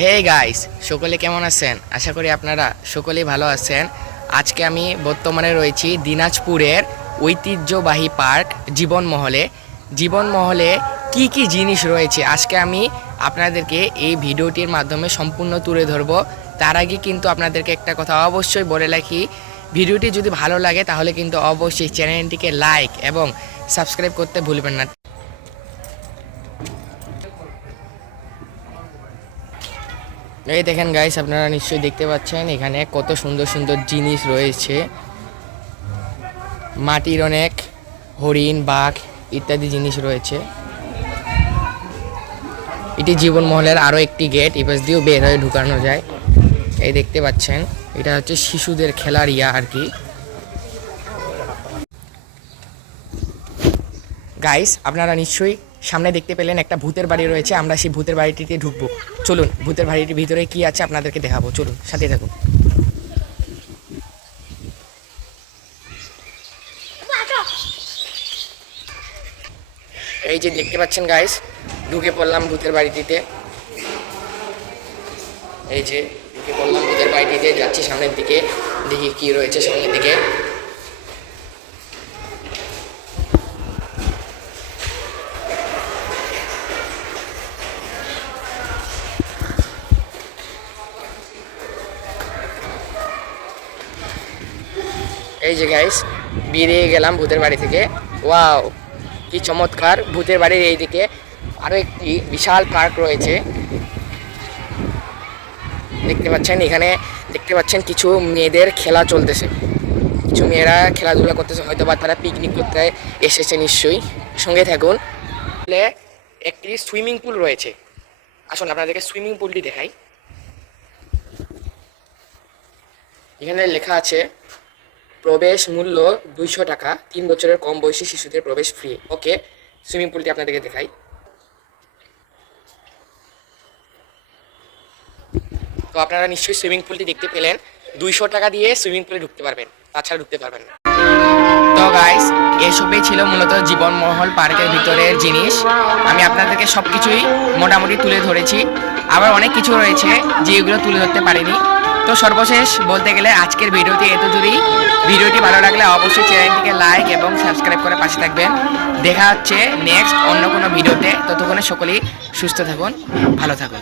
Hey guys, সকলে কেমন আছেন? আশা করি আপনারা সকলেই ভালো আছেন। আজকে আমি বর্তমানে রয়েছি দিনাজপুরের ঐতিহ্যবাহী পার্ক জীবনমহলে। জীবনমহলে কি কি জিনিস রয়েছে আজকে আমি আপনাদেরকে এই ভিডিওটির মাধ্যমে সম্পূর্ণ তুলে ধরব। তার আগে কিন্তু আপনাদেরকে একটা কথা অবশ্যই বলে রাখি, ভিডিওটি যদি ভালো লাগে তাহলে কিন্তু অবশ্যই চ্যানেলটিকে লাইক এবং সাবস্ক্রাইব করতে ভুলবেন না। এই দেখেন গাইস, আপনারা নিশ্চয়ই দেখতে পাচ্ছেন এখানে কত সুন্দর সুন্দর জিনিস রয়েছে। মাটির অনেক হরিণ, বাঘ ইত্যাদি জিনিস রয়েছে। এটি জীবনমহলের আরও একটি গেট, এই পাশ দিয়েও বের হয়ে ঢুকানো যায়। এই দেখতে পাচ্ছেন, এটা হচ্ছে শিশুদের খেলার আর কি। গাইস, আপনারা নিশ্চয়ই সামনে দেখতে পেলেন একটা ভূতের বাড়ি রয়েছে। আমরা সেই ভূতের বাড়িটিতে ঢুকবো। চলুন, ভূতের বাড়িটির ভিতরে কি আছে আপনাদেরকে দেখাবো। চলুন, সাথে থাকুন। এই যে দেখতে পাচ্ছেন গাইস, ঢুকে পড়লাম ভূতের বাড়িটিতে। এই যে ঢুকে পড়লাম ভূতের বাড়িটিতে, যাচ্ছি সামনের দিকে, দেখি কি রয়েছে সামনের দিকে। এই যে গাইস, বেরিয়ে গেলাম ভূতের বাড়ি থেকে। ওয়াও, কি চমৎকার! ভূতের বাড়ির এইদিকে আরও একটি বিশাল পার্ক রয়েছে। দেখতে পাচ্ছেন, এখানে দেখতে পাচ্ছেন কিছু মেয়েদের খেলা চলতেছে। কিছু মেয়েরা খেলাধুলা করতেছে, হয়তো বা তারা পিকনিক করতে এসেছে নিশ্চয়ই। সঙ্গে থাকুন। একটি সুইমিং পুল রয়েছে। আসুন আপনাদেরকে সুইমিং পুলটি দেখাই। এখানে লেখা আছে প্রবেশ মূল্য 200 টাকা, 3 বছরের কম বয়সী শিশুদের প্রবেশ ফ্রি। ওকে, সুইমিং পুলটি আপনাদেরকে দেখাই। তো আপনারা নিশ্চয়ই সুইমিং পুলটি দেখতে পেলেন। 200 টাকা দিয়ে সুইমিং পুলে ঢুকতে পারবেন, তাছাড়া ঢুকতে পারবেন না। তো গাইস, এসবই ছিল মূলত জীবনমহল পার্কের ভিতরের জিনিস। আমি আপনাদেরকে সব কিছুই মোটামুটি তুলে ধরেছি। আবার অনেক কিছু রয়েছে যেগুলো তুলে ধরতে পারিনি। তো সর্বশেষ বলতে গেলে আজকের ভিডিওটি এত দূরই। ভিডিওটি ভালো লাগলে অবশ্যই চ্যানেলটিকে লাইক এবং সাবস্ক্রাইব করে পাশে থাকবেন। দেখা হচ্ছে নেক্সট অন্য কোনো ভিডিওতে। ততক্ষণে সকলেই সুস্থ থাকুন, ভালো থাকুন।